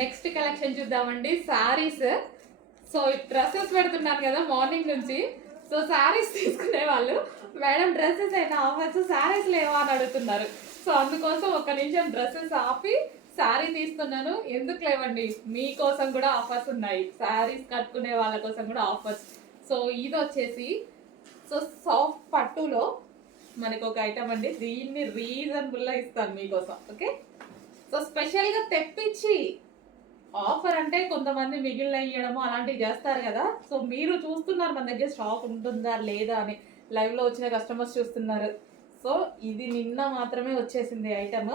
Next collection చూద్దామండి. Saris. So dresses పెడుతున్నారు కదా మార్నింగ్ నుంచి. సో శారీస్ తీసుకునే వాళ్ళు మేడం డ్రెస్సెస్ అయినా ఆఫర్స్ శారీస్ లేవా అని అడుగుతున్నారు. సో అందుకోసం ఒక నిమిషం డ్రెస్సెస్ ఆపి శారీ తీస్తున్నాను. ఎందుకు లేవండి, మీకోసం కూడా ఆఫర్స్ ఉన్నాయి. శారీస్ కట్టుకునే వాళ్ళ కోసం కూడా ఆఫర్స్. సో ఇది వచ్చేసి సో సాఫ్ట్ పట్టులో మనకు ఒక ఐటమ్ అండి. దీన్ని రీజనబుల్గా ఇస్తాను మీకోసం. ఓకే, సో స్పెషల్గా తెప్పించి ఆఫర్ అంటే కొంతమంది మిగిలిన ఇవ్వడము అలాంటివి చేస్తారు కదా. సో మీరు చూస్తున్నారు మన దగ్గర స్టాక్ ఉంటుందా లేదా అని, లైవ్లో వచ్చిన కస్టమర్స్ చూస్తున్నారు. సో ఇది నిన్న మాత్రమే వచ్చేసింది ఐటమ్.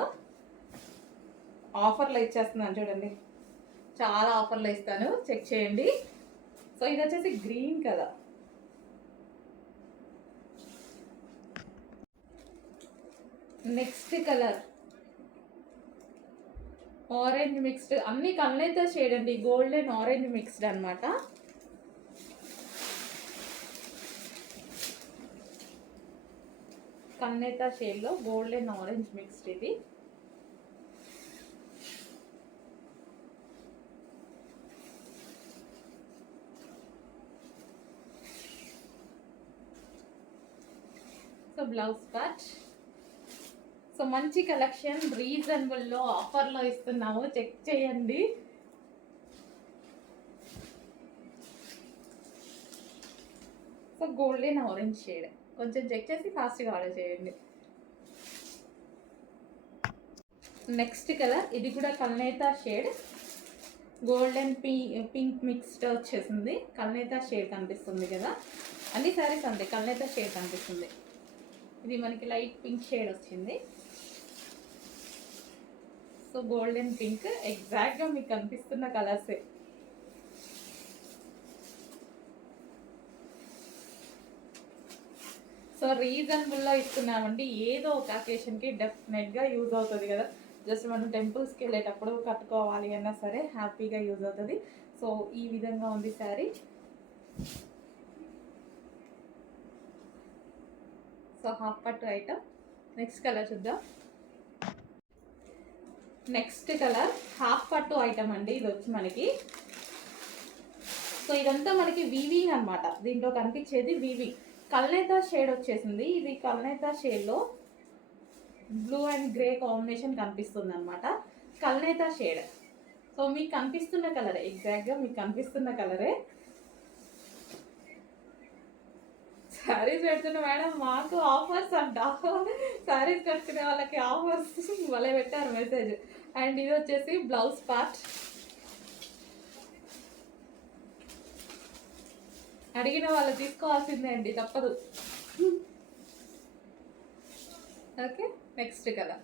ఆఫర్లో ఇచ్చేస్తున్నాను చూడండి, చాలా ఆఫర్లో ఇస్తాను, చెక్ చేయండి. సో ఇది వచ్చేసి green colour. Next colour orange mixed, అన్ని కలనైతే షేడ్ అండి, గోల్డెన్ ఆరెంజ్ మిక్స్డ్ అనమాట. కన్నైతా షేడ్లో గోల్డెన్ ఆరెంజ్ మిక్స్డ్ ఇది. So blouse part. సో మంచి కలెక్షన్, రీజనబుల్లో ఆఫర్లో ఇస్తున్నాము, చెక్ చేయండి. సో గోల్డెన్ ఆరెంజ్ షేడ్, కొంచెం చెక్ చేసి ఫాస్ట్గా ఆర్డర్ చేయండి. నెక్స్ట్ కలర్ ఇది కూడా కల్నేతా షేడ్, గోల్డెన్ పింక్ మిక్స్డ్ వచ్చేసింది. కల్నేతా షేడ్ కనిపిస్తుంది కదా, అన్ని శారీస్ అంతే కల్నేతా షేడ్ కనిపిస్తుంది. ఇది మనకి లైట్ పింక్ షేడ్ వచ్చింది. సో గోల్డెన్ పింక్ ఎగ్జాక్ట్గా మీకు కనిపిస్తున్న కలర్సే. సో రీజనబుల్లో ఇస్తున్నామండి. ఏదో ఒక అకేషన్కి డెఫినెట్గా యూజ్ అవుతుంది కదా. జస్ట్ మనం టెంపుల్స్కి వెళ్ళేటప్పుడు కట్టుకోవాలి అన్నా సరే హ్యాపీగా యూజ్ అవుతుంది. సో ఈ విధంగా ఉంది శారీ. సో హాఫ్ పట్టు ఐటమ్. నెక్స్ట్ కలర్ చూద్దాం. నెక్స్ట్ కలర్ హాఫ్ పట్టు ఐటమ్ అండి. ఇది వచ్చి మనకి, సో ఇదంతా మనకి వీవింగ్ అనమాట. దీంట్లో కనిపించేది వీవింగ్. కల్నేతా షేడ్ వచ్చేసింది. ఇది కల్నేతా షేడ్లో బ్లూ అండ్ గ్రే కాంబినేషన్ కనిపిస్తుంది అనమాట. కల్నేతా షేడ్. సో మీకు కనిపిస్తున్న కలరే, ఎగ్జాక్ట్గా మీకు కనిపిస్తున్న కలరే. శారీస్ పెడుతున్న మేడం మాకు ఆఫర్స్ అంట, శారీస్ కట్టుకునే వాళ్ళకి ఆఫర్స్ వాళ్ళే పెట్టారు మెసేజ్. అండ్ ఇది వచ్చేసి బ్లౌజ్ పార్ట్. అడిగిన వాళ్ళు తీసుకోవాల్సిందే అండి, తప్పదు. Okay, next colour.